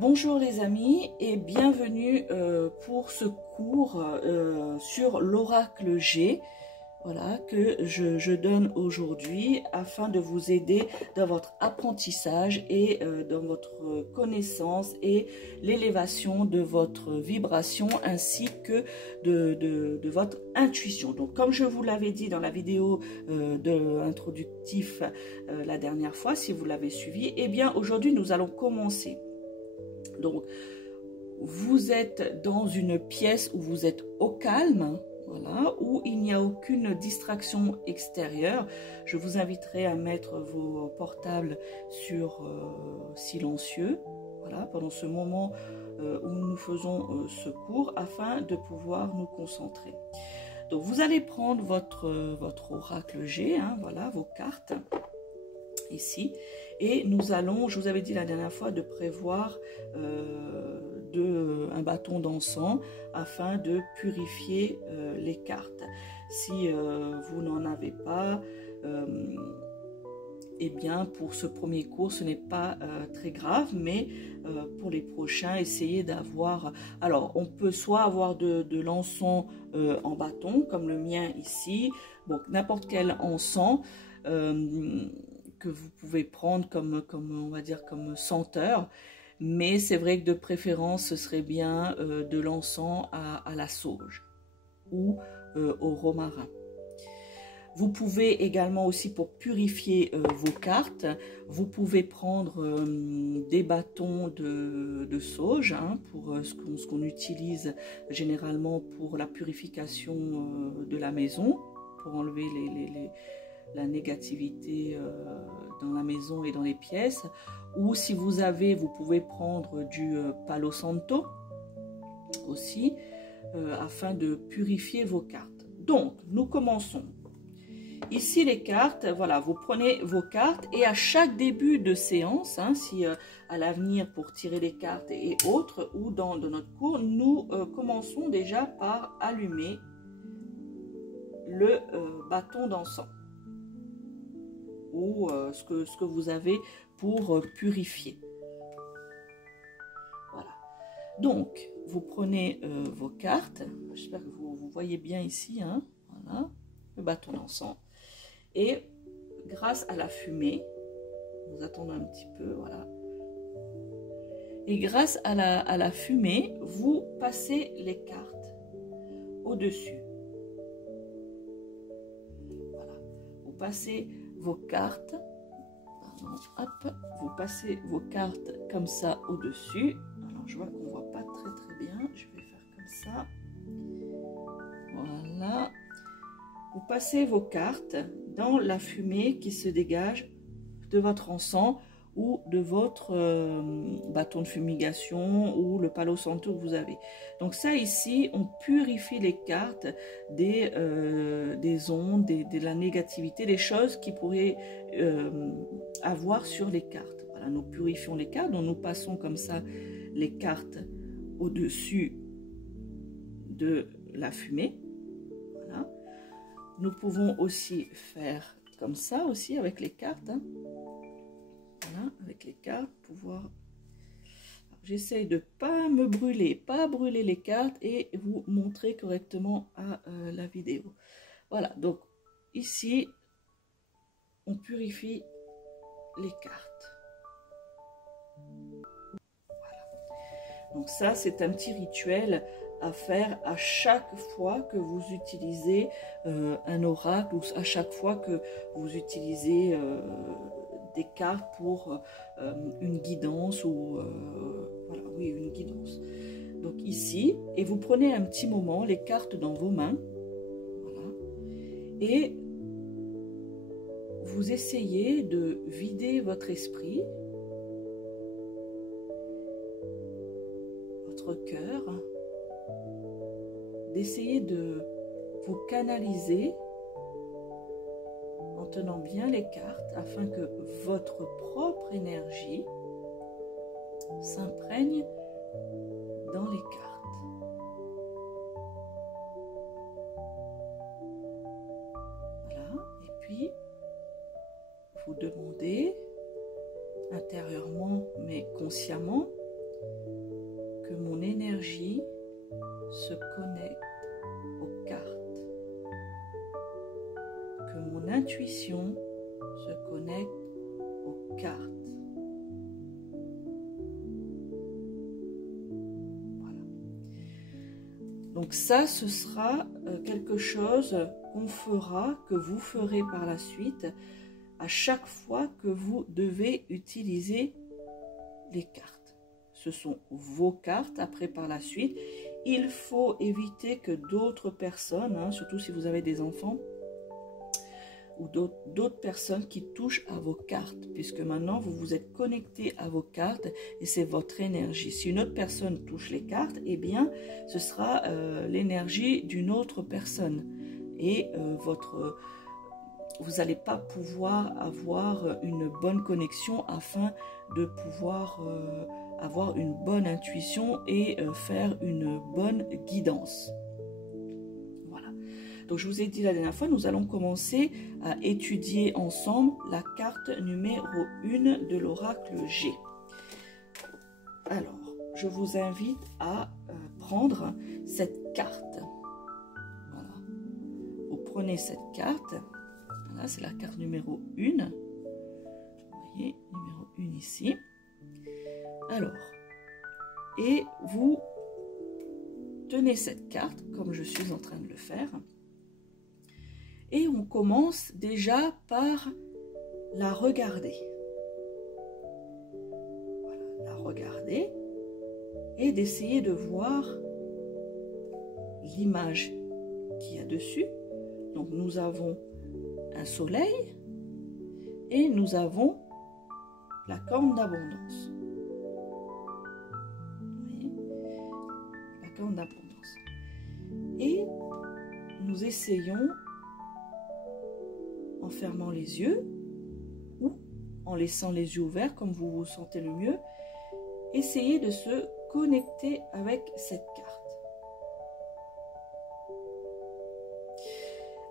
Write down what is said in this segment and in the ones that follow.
Bonjour les amis et bienvenue pour ce cours sur l'oracle G, voilà, que je donne aujourd'hui afin de vous aider dans votre apprentissage et dans votre connaissance et l'élévation de votre vibration ainsi que de votre intuition. Donc comme je vous l'avais dit dans la vidéo introductif la dernière fois, si vous l'avez suivi, eh bien aujourd'hui nous allons commencer. Donc, vous êtes dans une pièce où vous êtes au calme, voilà, où il n'y a aucune distraction extérieure. Je vous inviterai à mettre vos portables sur silencieux, voilà, pendant ce moment où nous faisons ce cours, afin de pouvoir nous concentrer. Donc, vous allez prendre votre oracle G, hein, voilà, vos cartes, ici. Et nous allons, je vous avais dit la dernière fois, de prévoir un bâton d'encens afin de purifier les cartes. Si vous n'en avez pas, eh bien pour ce premier cours, ce n'est pas très grave, mais pour les prochains, essayez d'avoir... Alors, on peut soit avoir de l'encens en bâton, comme le mien ici, bon, n'importe quel encens, que vous pouvez prendre comme on va dire comme senteur, mais c'est vrai que de préférence ce serait bien de l'encens à la sauge ou au romarin. Vous pouvez également aussi, pour purifier vos cartes, vous pouvez prendre des bâtons de sauge, hein, pour ce qu'on utilise généralement pour la purification de la maison, pour enlever la négativité dans la maison et dans les pièces. Ou si vous avez, vous pouvez prendre du Palo Santo aussi, afin de purifier vos cartes. Donc, nous commençons. Ici, les cartes, voilà, vous prenez vos cartes et à chaque début de séance, hein, si à l'avenir pour tirer les cartes et autres, ou dans notre cours, nous commençons déjà par allumer le bâton d'encens, ou ce que vous avez pour purifier. Voilà. Donc, vous prenez vos cartes. J'espère que vous voyez bien ici, hein, voilà, le bâton d'encens. Et grâce à la fumée, nous attendons un petit peu, voilà. Et grâce à la fumée, vous passez les cartes au-dessus. Voilà. Vous passez vos cartes, pardon, hop, vous passez vos cartes comme ça au-dessus. Alors je vois qu'on voit pas très bien, je vais faire comme ça. Voilà. Vous passez vos cartes dans la fumée qui se dégage de votre encens ou de votre bâton de fumigation ou le Palo Santo que vous avez. Donc ça ici, on purifie les cartes des ondes, de la négativité, des choses qui pourraient avoir sur les cartes. Voilà, nous purifions les cartes, donc nous passons comme ça les cartes au-dessus de la fumée. Voilà. Nous pouvons aussi faire comme ça aussi avec les cartes, hein. Voilà, avec les cartes, pouvoir... J'essaye de pas me brûler, pas brûler les cartes et vous montrer correctement à la vidéo. Voilà, donc ici, on purifie les cartes. Voilà. Donc ça, c'est un petit rituel à faire à chaque fois que vous utilisez un oracle, ou à chaque fois que vous utilisez des cartes pour une guidance, ou voilà, oui, une guidance. Donc ici, et vous prenez un petit moment les cartes dans vos mains, voilà, et vous essayez de vider votre esprit, votre cœur, d'essayer de vous canaliser en tenant bien les cartes afin que votre propre énergie s'imprègne dans les cartes. Voilà, et puis vous demandez intérieurement mais consciemment que mon énergie se connecte aux cartes, que mon intuition se connecte aux cartes. Voilà. Donc ça, ce sera quelque chose qu'on fera, que vous ferez par la suite, à chaque fois que vous devez utiliser les cartes. Ce sont vos cartes. Après, par la suite, il faut éviter que d'autres personnes, surtout si vous avez des enfants, ou d'autres personnes qui touchent à vos cartes, puisque maintenant vous vous êtes connecté à vos cartes et c'est votre énergie. Si une autre personne touche les cartes, eh bien ce sera l'énergie d'une autre personne et vous n'allez pas pouvoir avoir une bonne connexion afin de pouvoir avoir une bonne intuition et faire une bonne guidance. Donc, je vous ai dit la dernière fois, nous allons commencer à étudier ensemble la carte numéro 1 de l'oracle G. Alors, je vous invite à prendre cette carte. Voilà. Vous prenez cette carte. Voilà, c'est la carte numéro 1. Vous voyez, numéro 1 ici. Alors, et vous tenez cette carte, comme je suis en train de le faire. Et on commence déjà par la regarder. Voilà, la regarder et d'essayer de voir l'image qu'il y a dessus. Donc nous avons un soleil et nous avons la corne d'abondance. Vous voyez, la corne d'abondance. Et nous essayons, en fermant les yeux ou en laissant les yeux ouverts comme vous vous sentez le mieux, essayez de se connecter avec cette carte.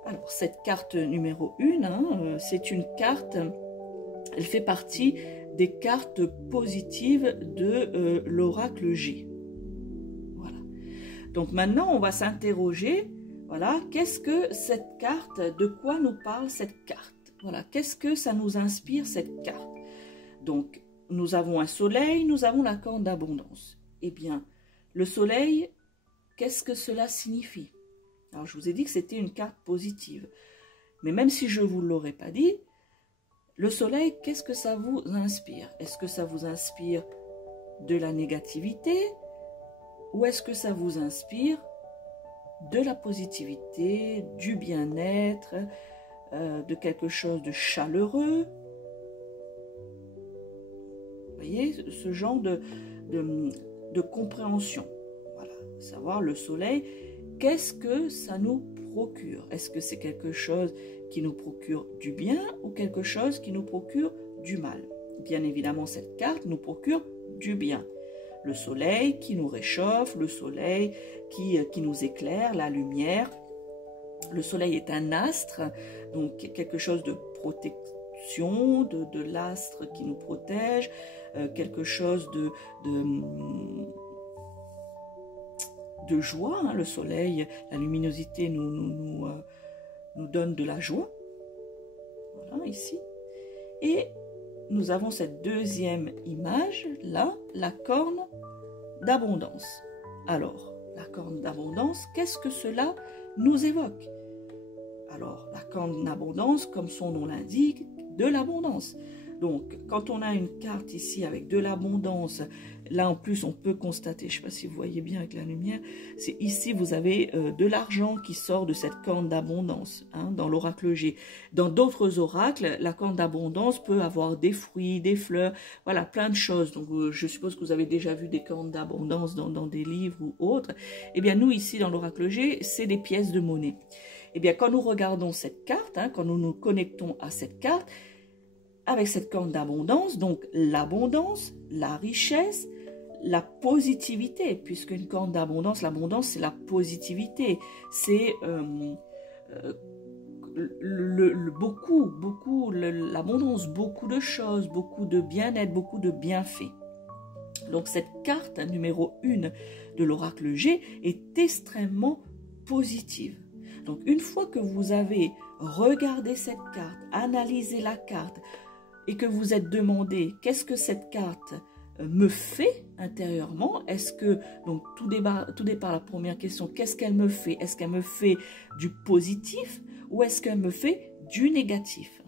Alors cette carte numéro 1, c'est une carte, elle fait partie des cartes positives de l'oracle G. Voilà. Donc maintenant on va s'interroger. Voilà, qu'est-ce que cette carte, de quoi nous parle cette carte? Voilà, qu'est-ce que ça nous inspire cette carte? Donc, nous avons un soleil, nous avons la corne d'abondance. Eh bien, le soleil, qu'est-ce que cela signifie? Alors, je vous ai dit que c'était une carte positive. Mais même si je ne vous l'aurais pas dit, le soleil, qu'est-ce que ça vous inspire? Est-ce que ça vous inspire de la négativité ou est-ce que ça vous inspire de la positivité, du bien-être, de quelque chose de chaleureux? Vous voyez, ce genre de compréhension. Voilà, savoir le soleil, qu'est-ce que ça nous procure? Est-ce que c'est quelque chose qui nous procure du bien ou quelque chose qui nous procure du mal? Bien évidemment, cette carte nous procure du bien. Le soleil qui nous réchauffe, le soleil qui nous éclaire, la lumière. Le soleil est un astre, donc quelque chose de protection, de l'astre qui nous protège, quelque chose de joie. Hein. Le soleil, la luminosité nous donne de la joie. Voilà, ici. Et nous avons cette deuxième image, là, la corne d'abondance. Alors, la corne d'abondance, qu'est-ce que cela nous évoque? Alors, la corne d'abondance, comme son nom l'indique, de l'abondance. Donc, quand on a une carte ici avec de l'abondance, là en plus on peut constater, je ne sais pas si vous voyez bien avec la lumière, c'est ici vous avez de l'argent qui sort de cette corne d'abondance, hein, dans l'oracle G. Dans d'autres oracles, la corne d'abondance peut avoir des fruits, des fleurs, voilà, plein de choses. Donc je suppose que vous avez déjà vu des cornes d'abondance dans des livres ou autres. Eh bien nous ici dans l'oracle G, c'est des pièces de monnaie. Eh bien quand nous regardons cette carte, hein, quand nous nous connectons à cette carte, avec cette corne d'abondance, donc l'abondance, la richesse, la positivité, puisque une corne d'abondance, l'abondance c'est la positivité, c'est l'abondance, beaucoup de choses, beaucoup de bien-être, beaucoup de bienfaits. Donc cette carte numéro 1 de l'oracle G est extrêmement positive. Donc une fois que vous avez regardé cette carte, analysé la carte et que vous êtes demandé qu'est-ce que cette carte me fait intérieurement, est-ce que, donc tout départ la première question, qu'est-ce qu'elle me fait? Est-ce qu'elle me fait du positif ou est-ce qu'elle me fait du négatif?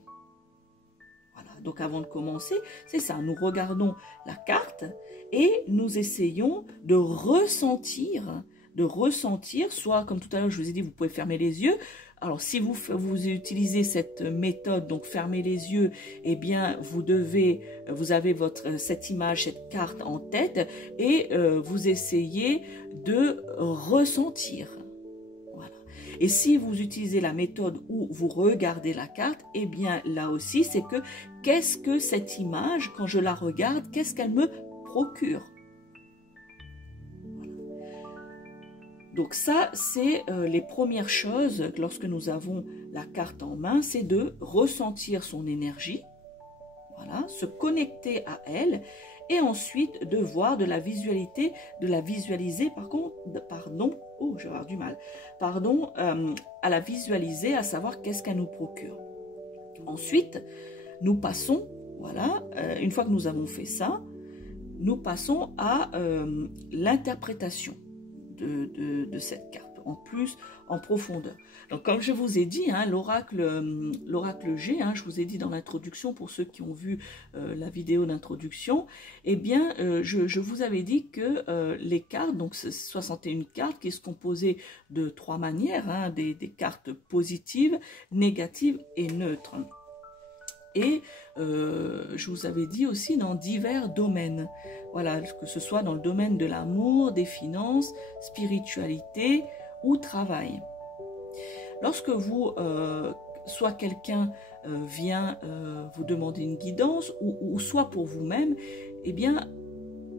Voilà, donc avant de commencer, c'est ça, nous regardons la carte et nous essayons de ressentir, soit comme tout à l'heure je vous ai dit, vous pouvez fermer les yeux. Alors si vous utilisez cette méthode, donc fermer les yeux, eh bien vous avez cette image, cette carte en tête et vous essayez de ressentir. Voilà. Et si vous utilisez la méthode où vous regardez la carte, eh bien là aussi c'est que qu'est-ce que cette image, quand je la regarde, qu'est-ce qu'elle me procure? Donc ça, c'est les premières choses lorsque nous avons la carte en main, c'est de ressentir son énergie, voilà, se connecter à elle et ensuite de voir, de la visualiser, à la visualiser, à savoir qu'est-ce qu'elle nous procure. Ensuite, nous passons, voilà, une fois que nous avons fait ça, nous passons à l'interprétation de cette carte, en plus en profondeur. Donc comme je vous ai dit, hein, l'oracle G, hein, je vous ai dit dans l'introduction, pour ceux qui ont vu la vidéo d'introduction, eh bien je vous avais dit que les cartes, donc 61 cartes qui se composaient de 3 manières, hein, des cartes positives, négatives et neutres. Et je vous avais dit aussi dans divers domaines, voilà, que ce soit dans le domaine de l'amour, des finances, spiritualité ou travail. Lorsque soit quelqu'un vient vous demander une guidance ou soit pour vous-même, eh bien,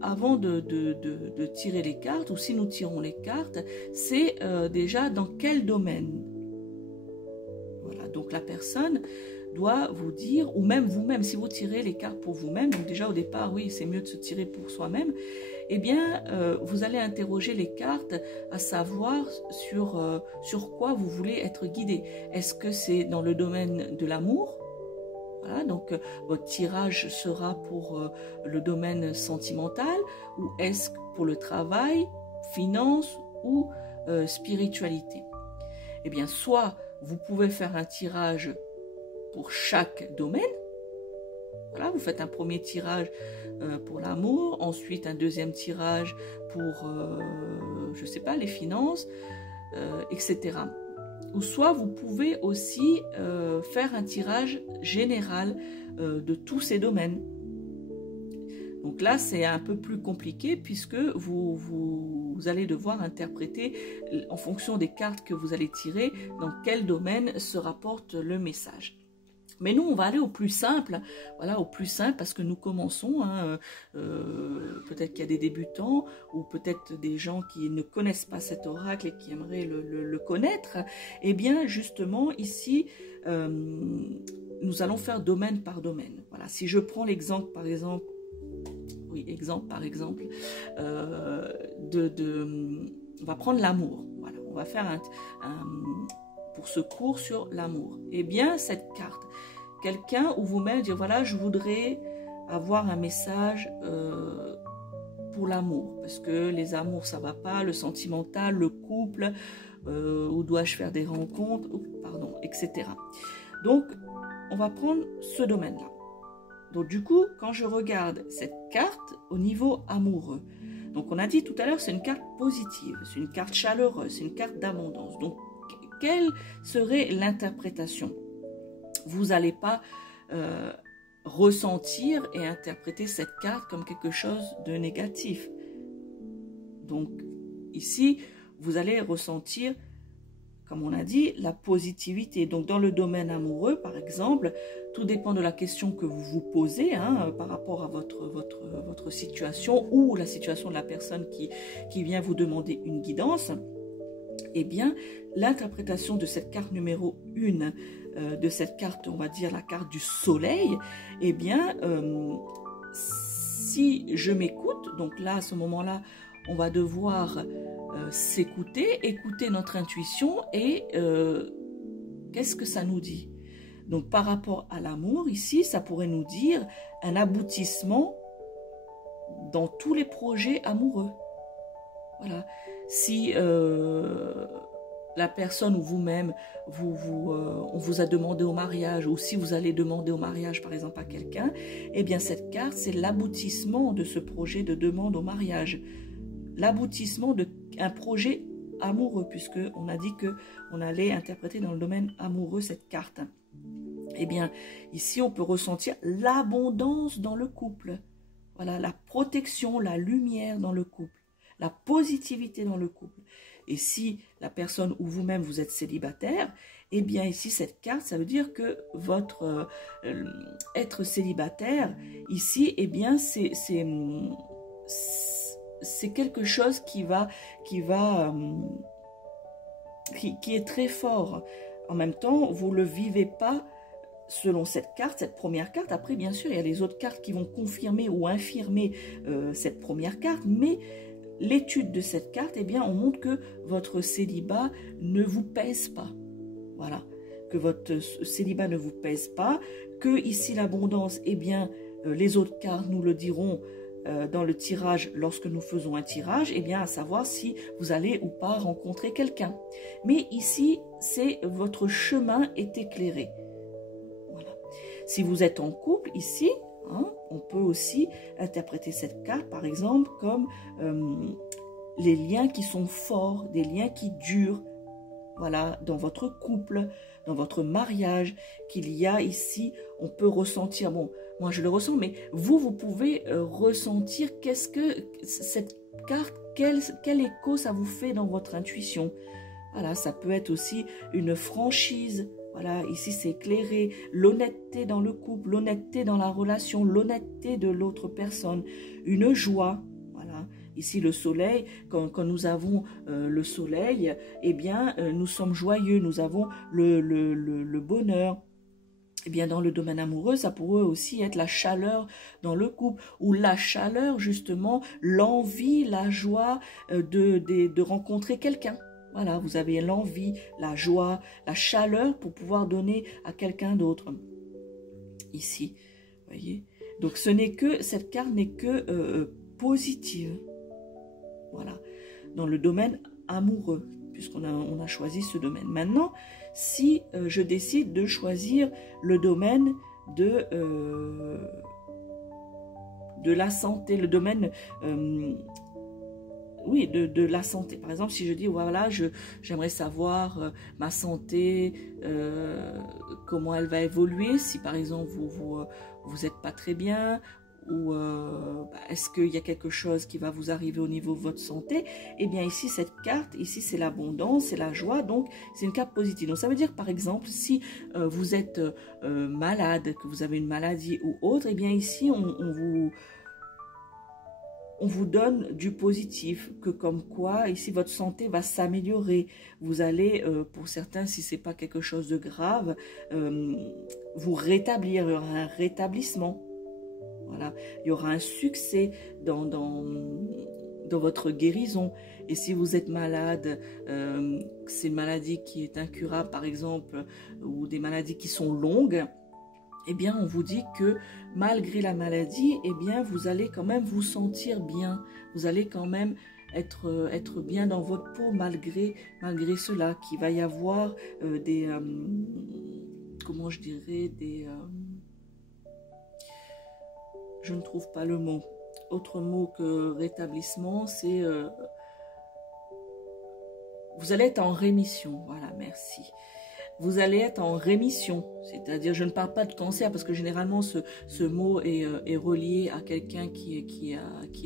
avant de tirer les cartes, ou si nous tirons les cartes, c'est déjà dans quel domaine. Voilà, donc la personne doit vous dire, ou même vous-même, si vous tirez les cartes pour vous-même, donc déjà au départ, oui, c'est mieux de se tirer pour soi-même, eh bien, vous allez interroger les cartes à savoir sur quoi vous voulez être guidé. Est-ce que c'est dans le domaine de l'amour? Voilà, donc votre tirage sera pour le domaine sentimental, ou est-ce pour le travail, finance ou spiritualité? Eh bien, soit vous pouvez faire un tirage pour chaque domaine. Voilà, vous faites un premier tirage pour l'amour, ensuite un deuxième tirage pour, je ne sais pas, les finances, etc. Ou soit vous pouvez aussi faire un tirage général de tous ces domaines. Donc là, c'est un peu plus compliqué puisque vous allez devoir interpréter en fonction des cartes que vous allez tirer dans quel domaine se rapporte le message. Mais nous, on va aller au plus simple, voilà, au plus simple, parce que nous commençons, hein, peut-être qu'il y a des débutants, ou peut-être des gens qui ne connaissent pas cet oracle et qui aimeraient le connaître. Eh bien, justement, ici, nous allons faire domaine par domaine. Voilà, si je prends l'exemple, par exemple, on va prendre l'amour. Voilà, on va faire pour ce cours sur l'amour. Eh bien, cette carte, quelqu'un ou vous-même dire, voilà, je voudrais avoir un message pour l'amour, parce que les amours, ça va pas, le sentimental, le couple, où dois-je faire des rencontres, etc. Donc, on va prendre ce domaine-là. Donc, du coup, quand je regarde cette carte au niveau amoureux, donc on a dit tout à l'heure, c'est une carte positive, c'est une carte chaleureuse, c'est une carte d'abondance. Donc, quelle serait l'interprétation? Vous n'allez pas ressentir et interpréter cette carte comme quelque chose de négatif. Donc, ici, vous allez ressentir, comme on a dit, la positivité. Donc, dans le domaine amoureux, par exemple, tout dépend de la question que vous vous posez, hein, par rapport à votre situation ou la situation de la personne qui vient vous demander une guidance. Eh bien, l'interprétation de cette carte numéro 1, de cette carte, on va dire la carte du soleil, eh bien, si je m'écoute, Donc là, à ce moment-là, on va devoir s'écouter, écouter notre intuition et qu'est-ce que ça nous dit? Donc par rapport à l'amour, ici, ça pourrait nous dire un aboutissement dans tous les projets amoureux. Voilà. Si la personne ou vous-même, on vous a demandé au mariage, ou si vous allez demander au mariage, par exemple, à quelqu'un, eh bien, cette carte, c'est l'aboutissement de ce projet de demande au mariage. L'aboutissement d'un projet amoureux, puisqu'on a dit qu'on allait interpréter dans le domaine amoureux cette carte. Eh bien, ici, on peut ressentir l'abondance dans le couple. Voilà, la protection, la lumière dans le couple, la positivité dans le couple. Et si la personne ou vous-même, vous êtes célibataire, eh bien ici, cette carte, ça veut dire que votre être célibataire, ici, eh bien, c'est quelque chose qui est très fort. En même temps, vous ne le vivez pas selon cette carte, cette première carte. Après, bien sûr, il y a les autres cartes qui vont confirmer ou infirmer cette première carte, mais l'étude de cette carte, eh bien, on montre que votre célibat ne vous pèse pas. Voilà, que votre célibat ne vous pèse pas, que ici l'abondance, eh bien, les autres cartes nous le diront dans le tirage, lorsque nous faisons un tirage, eh bien, à savoir si vous allez ou pas rencontrer quelqu'un. Mais ici, c'est votre chemin est éclairé. Voilà. Si vous êtes en couple, ici, hein, on peut aussi interpréter cette carte, par exemple, comme les liens qui sont forts, des liens qui durent, voilà, dans votre couple, dans votre mariage, qu'il y a ici, on peut ressentir, bon, moi je le ressens, mais vous pouvez ressentir qu'est-ce que cette carte, quel écho ça vous fait dans votre intuition. Voilà, ça peut être aussi une franchise. Voilà, ici c'est éclairé, l'honnêteté dans le couple, l'honnêteté dans la relation, l'honnêteté de l'autre personne, une joie. Voilà, ici le soleil, quand nous avons le soleil, eh bien nous sommes joyeux, nous avons le bonheur. Eh bien, dans le domaine amoureux, ça pourrait aussi être la chaleur dans le couple, ou la chaleur, justement, l'envie, la joie de rencontrer quelqu'un. Voilà, vous avez l'envie, la joie, la chaleur pour pouvoir donner à quelqu'un d'autre. Ici, voyez. Donc, cette carte n'est que positive. Voilà, dans le domaine amoureux, puisqu'on a choisi ce domaine. Maintenant, si je décide de choisir le domaine de la santé, le domaine oui, de la santé. Par exemple, si je dis, voilà, j'aimerais savoir ma santé, comment elle va évoluer, si par exemple vous êtes pas très bien, ou est-ce qu'il y a quelque chose qui va vous arriver au niveau de votre santé, eh bien ici, cette carte, ici c'est l'abondance, c'est la joie, donc c'est une carte positive. Donc ça veut dire par exemple, si vous êtes malade, que vous avez une maladie ou autre, eh bien ici on vous donne du positif, que comme quoi, ici, votre santé va s'améliorer. Vous allez, pour certains, si ce n'est pas quelque chose de grave, vous rétablir, il y aura un rétablissement. Voilà, il y aura un succès dans votre guérison. Et si vous êtes malade, c'est une maladie qui est incurable, par exemple, ou des maladies qui sont longues, eh bien, on vous dit que malgré la maladie, eh bien, vous allez quand même vous sentir bien. Vous allez quand même être bien dans votre peau malgré cela. Qu'il va y avoir comment je dirais, je ne trouve pas le mot. Autre mot que rétablissement, c'est vous allez être en rémission. Voilà, merci. Vous allez être en rémission, c'est-à-dire, je ne parle pas de cancer parce que généralement ce mot est relié à quelqu'un qui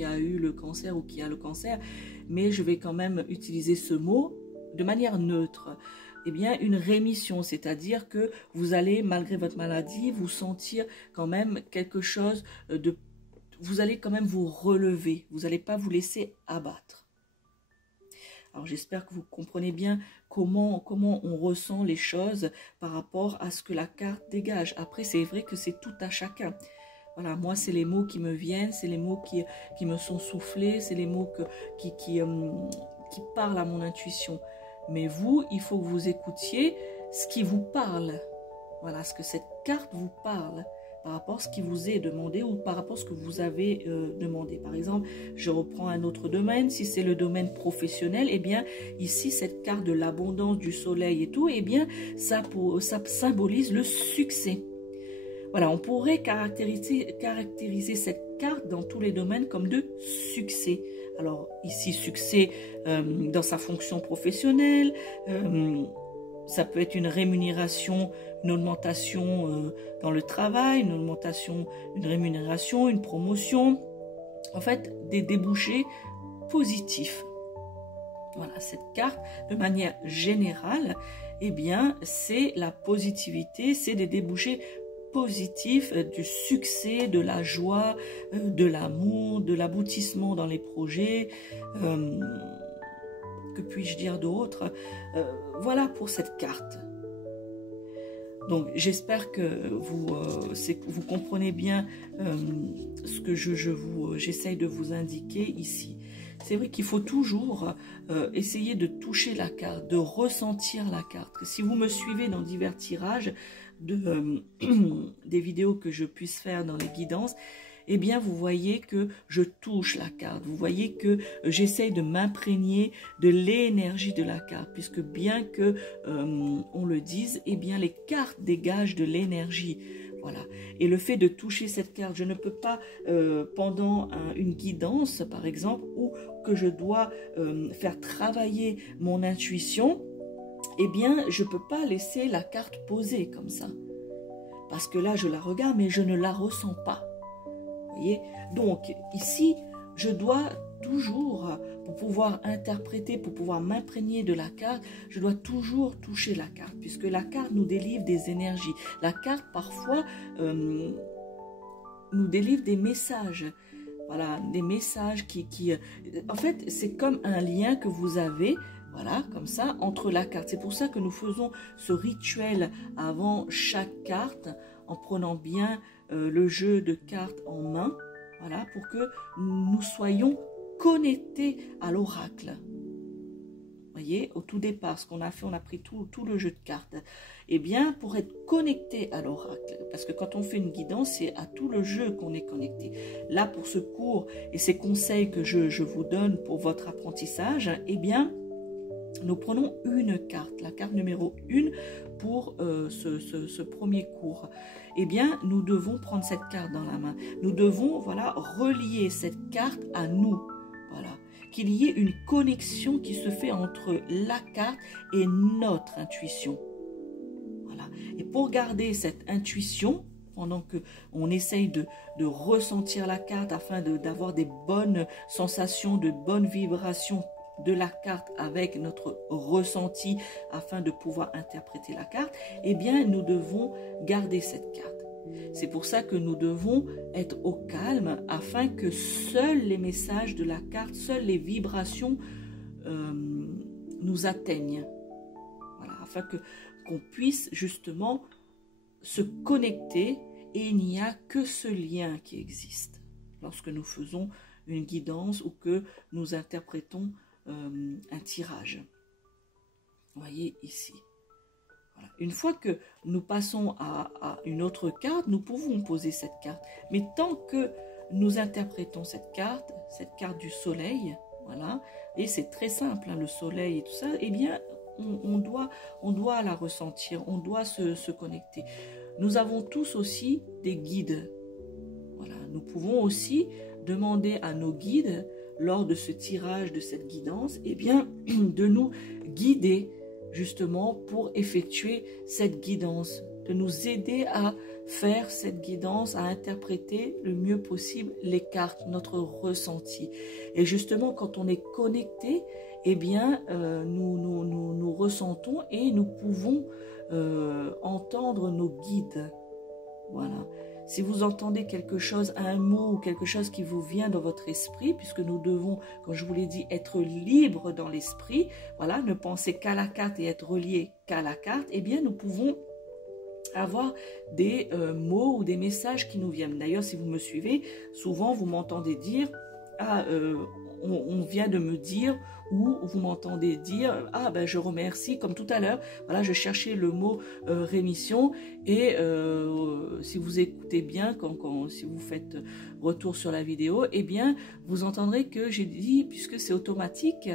a eu le cancer ou qui a le cancer, mais je vais quand même utiliser ce mot de manière neutre. Eh bien, une rémission, c'est-à-dire que vous allez, malgré votre maladie, vous sentir quand même quelque chose de... Vous allez quand même vous relever, vous n'allez pas vous laisser abattre. Alors j'espère que vous comprenez bien comment on ressent les choses par rapport à ce que la carte dégage. Après, c'est vrai que c'est tout à chacun. Voilà, moi, c'est les mots qui me viennent, c'est les mots qui me sont soufflés, c'est les mots qui parlent à mon intuition. Mais vous, il faut que vous écoutiez ce qui vous parle. Voilà, ce que cette carte vous parle par rapport à ce qui vous est demandé ou par rapport à ce que vous avez demandé. Par exemple, je reprends un autre domaine. Si c'est le domaine professionnel, eh bien, ici, cette carte de l'abondance, du soleil et tout, eh bien, ça symbolise le succès. Voilà, on pourrait caractériser cette carte dans tous les domaines comme de succès. Alors ici, succès dans sa fonction professionnelle, ça peut être une rémunération, une augmentation dans le travail, une augmentation, une rémunération, une promotion. En fait, des débouchés positifs. Voilà, cette carte, de manière générale, eh bien, c'est la positivité, c'est des débouchés positif, du succès, de la joie, de l'amour, de l'aboutissement dans les projets, que puis-je dire d'autre, voilà pour cette carte. Donc j'espère que vous comprenez bien ce que j'essaye de vous indiquer ici. C'est vrai qu'il faut toujours essayer de toucher la carte, de ressentir la carte. Si vous me suivez dans divers tirages, des vidéos que je puisse faire dans les guidances, eh bien vous voyez que je touche la carte, vous voyez que j'essaye de m'imprégner de l'énergie de la carte, puisque bien que on le dise, eh bien les cartes dégagent de l'énergie. Voilà. Et le fait de toucher cette carte, je ne peux pas pendant une guidance par exemple, ou que je dois faire travailler mon intuition, eh bien, je ne peux pas laisser la carte posée comme ça. Parce que là, je la regarde, mais je ne la ressens pas. Vous voyez? Donc, ici, je dois toujours, pour pouvoir interpréter, pour pouvoir m'imprégner de la carte, je dois toujours toucher la carte, puisque la carte nous délivre des énergies. La carte, parfois, nous délivre des messages. Voilà, des messages en fait, c'est comme un lien que vous avez. Voilà, comme ça, entre la carte. C'est pour ça que nous faisons ce rituel avant chaque carte, en prenant bien le jeu de cartes en main, voilà, pour que nous soyons connectés à l'oracle. Vous voyez, au tout départ, ce qu'on a fait, on a pris tout le jeu de cartes. Eh bien, pour être connecté à l'oracle, parce que quand on fait une guidance, c'est à tout le jeu qu'on est connecté. Là, pour ce cours et ces conseils que je vous donne pour votre apprentissage, eh bien, nous prenons une carte, la carte numéro 1 pour ce premier cours. Eh bien, nous devons prendre cette carte dans la main. Nous devons, voilà, relier cette carte à nous. Voilà, qu'il y ait une connexion qui se fait entre la carte et notre intuition. Voilà. Et pour garder cette intuition, pendant qu'on essaye de ressentir la carte afin d'avoir des bonnes sensations, de bonnes vibrations de la carte avec notre ressenti afin de pouvoir interpréter la carte, eh bien nous devons garder cette carte. C'est pour ça que nous devons être au calme afin que seuls les messages de la carte, seules les vibrations nous atteignent. Voilà, afin qu'on puisse justement se connecter, et il n'y a que ce lien qui existe lorsque nous faisons une guidance ou que nous interprétons un tirage. Vous voyez ici. Voilà. Une fois que nous passons à une autre carte, nous pouvons poser cette carte. Mais tant que nous interprétons cette carte du soleil, voilà, et c'est très simple, hein, le soleil et tout ça, eh bien, on doit la ressentir, on doit se connecter. Nous avons tous aussi des guides. Voilà, nous pouvons aussi demander à nos guides lors de ce tirage, de cette guidance, eh bien, de nous guider justement pour effectuer cette guidance, de nous aider à faire cette guidance, à interpréter le mieux possible les cartes, notre ressenti. Et justement, quand on est connecté, eh bien, nous ressentons et nous pouvons entendre nos guides. Voilà. Si vous entendez quelque chose, un mot ou quelque chose qui vous vient dans votre esprit, puisque nous devons, comme je vous l'ai dit, être libres dans l'esprit, voilà, ne penser qu'à la carte et être reliés qu'à la carte, eh bien nous pouvons avoir des mots ou des messages qui nous viennent. D'ailleurs, si vous me suivez, souvent vous m'entendez dire « Ah, on vient de me dire » ou vous m'entendez dire « Ah, ben je remercie », comme tout à l'heure. Voilà, je cherchais le mot rémission et si vous écoutez bien, si vous faites retour sur la vidéo, eh bien, vous entendrez que j'ai dit, puisque c'est automatique,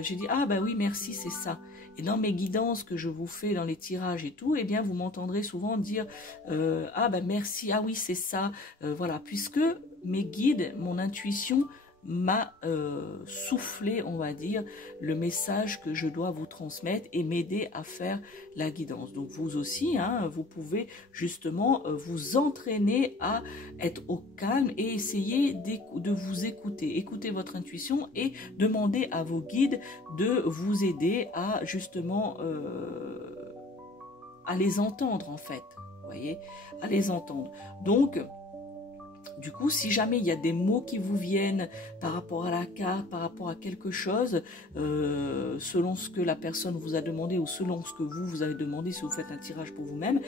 j'ai dit « Ah, ben oui, merci, c'est ça ». Et dans mes guidances que je vous fais dans les tirages et tout, eh bien, vous m'entendrez souvent dire ah ben merci, ah oui, c'est ça. Voilà, puisque mes guides, mon intuition m'a soufflé, on va dire, le message que je dois vous transmettre et m'aider à faire la guidance. Donc vous aussi, hein, vous pouvez justement vous entraîner à être au calme et essayer de vous écouter. Écoutez votre intuition et demandez à vos guides de vous aider à justement à les entendre en fait. Vous voyez, à les entendre. Donc, du coup, si jamais il y a des mots qui vous viennent par rapport à la carte, par rapport à quelque chose, selon ce que la personne vous a demandé ou selon ce que vous avez demandé, si vous faites un tirage pour vous-même,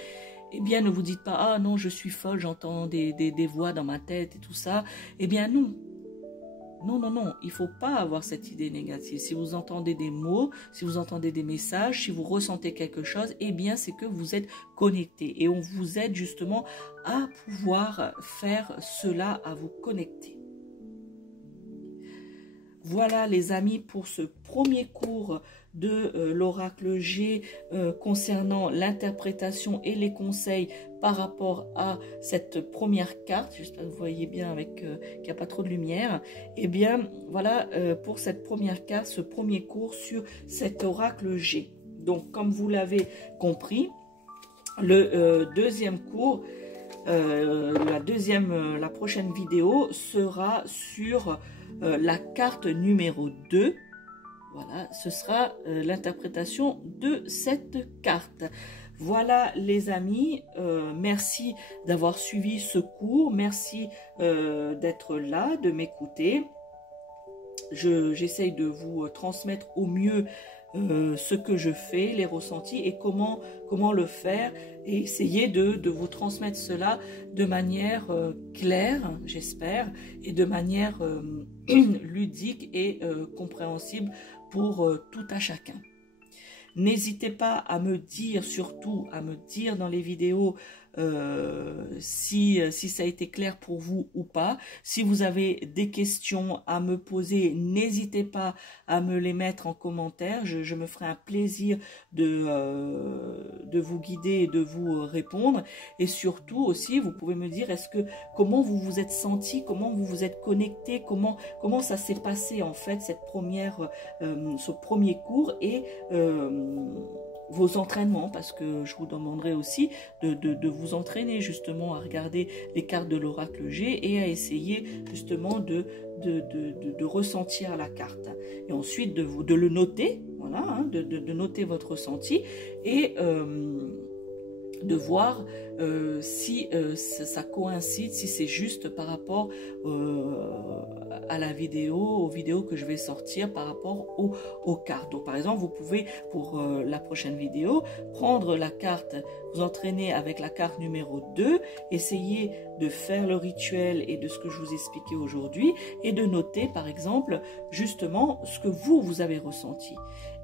eh bien, ne vous dites pas « Ah non, je suis folle, j'entends des voix dans ma tête et tout ça ». Eh bien, non. Non, non, non, il ne faut pas avoir cette idée négative. Si vous entendez des mots, si vous entendez des messages, si vous ressentez quelque chose, eh bien, c'est que vous êtes connecté. Et on vous aide justement à pouvoir faire cela, à vous connecter. Voilà les amis pour ce premier cours de l'oracle G concernant l'interprétation et les conseils par rapport à cette première carte. J'espère que vous voyez bien avec qu'il n'y a pas trop de lumière. Et bien voilà pour cette première carte, ce premier cours sur cet oracle G. Donc comme vous l'avez compris, le deuxième cours, la prochaine vidéo sera sur la carte numéro 2. Voilà, ce sera l'interprétation de cette carte. Voilà les amis, merci d'avoir suivi ce cours, merci d'être là, de m'écouter. J'essaye de vous transmettre au mieux ce que je fais, les ressentis et comment le faire et essayer de vous transmettre cela de manière claire, j'espère, et de manière ludique et compréhensible pour tout à chacun. N'hésitez pas à me dire, surtout à me dire dans les vidéos si ça a été clair pour vous ou pas. Si vous avez des questions à me poser, n'hésitez pas à me les mettre en commentaire. Je me ferai un plaisir de vous guider et de vous répondre. Et surtout aussi, vous pouvez me dire comment vous vous êtes senti, comment vous vous êtes connecté, comment ça s'est passé en fait ce premier cours et vos entraînements, parce que je vous demanderai aussi de vous entraîner justement à regarder les cartes de l'oracle G et à essayer justement de ressentir la carte et ensuite de le noter, voilà, hein, de noter votre ressenti et de voir si ça coïncide, si c'est juste par rapport à la vidéo, aux vidéos que je vais sortir par rapport aux cartes. Donc par exemple, vous pouvez pour la prochaine vidéo prendre la carte, vous entraîner avec la carte numéro 2, essayer de faire le rituel et de ce que je vous ai expliqué aujourd'hui et de noter par exemple justement ce que vous avez ressenti.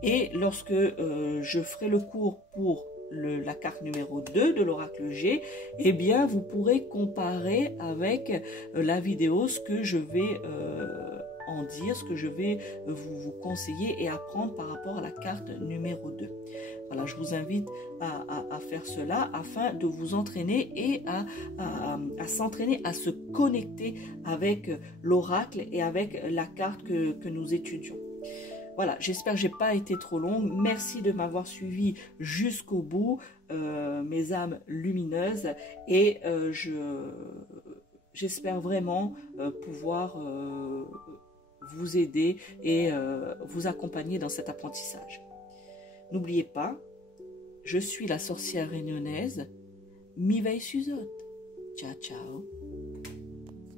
Et lorsque je ferai le cours pour la carte numéro 2 de l'oracle G, eh bien vous pourrez comparer avec la vidéo ce que je vais en dire, ce que je vais vous conseiller et apprendre par rapport à la carte numéro 2. Voilà, je vous invite à faire cela afin de vous entraîner et à s'entraîner à se connecter avec l'oracle et avec la carte que nous étudions. Voilà, j'espère que je n'ai pas été trop longue. Merci de m'avoir suivi jusqu'au bout, mes âmes lumineuses. Et j'espère vraiment pouvoir vous aider et vous accompagner dans cet apprentissage. N'oubliez pas, je suis la sorcière réunionnaise, Mireille Suzot. Ciao, ciao.